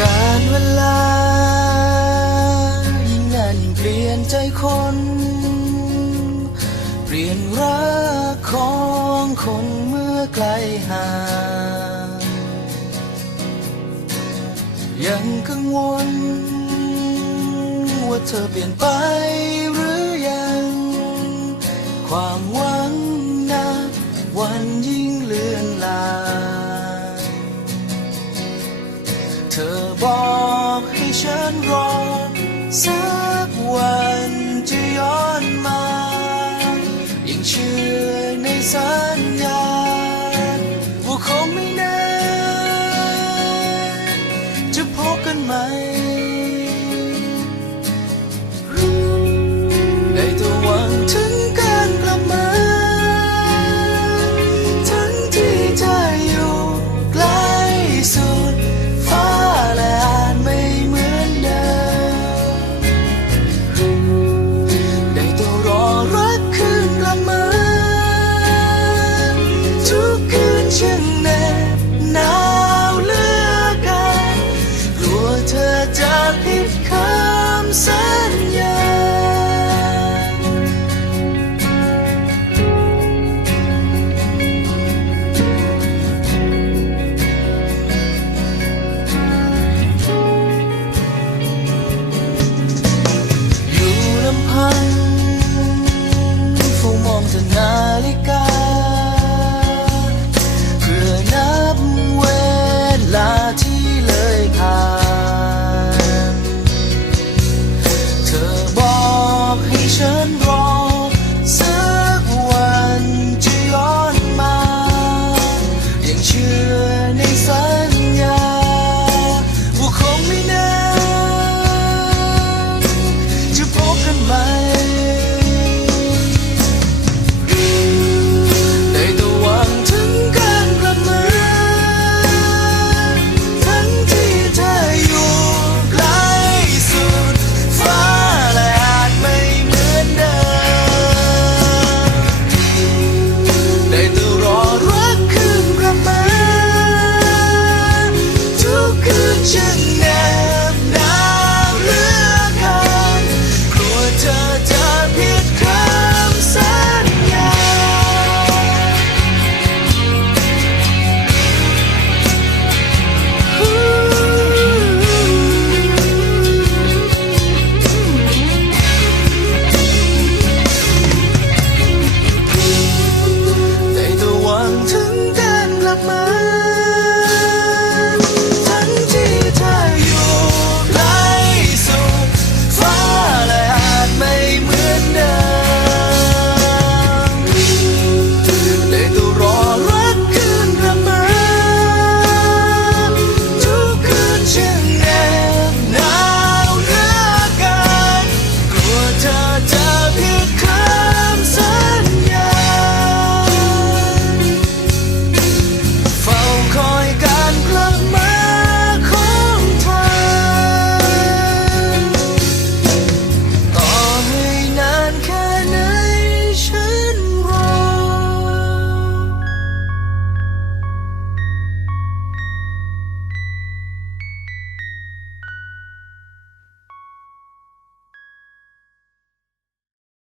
การเวลายิ่งนานยิ่งเปลี่ยนใจคน เปลี่ยนรักของคนเมื่อไกลห่างยังกังวล ว่าเธอเปลี่ยนไปหรือยัง ความหวังนะวันยิ่งเลือนลาง อบอกให้ฉันรอ สักวันจะย้อนมายังเชื่อในสัญญาว่าคงไม่นานจะพบกันใหม่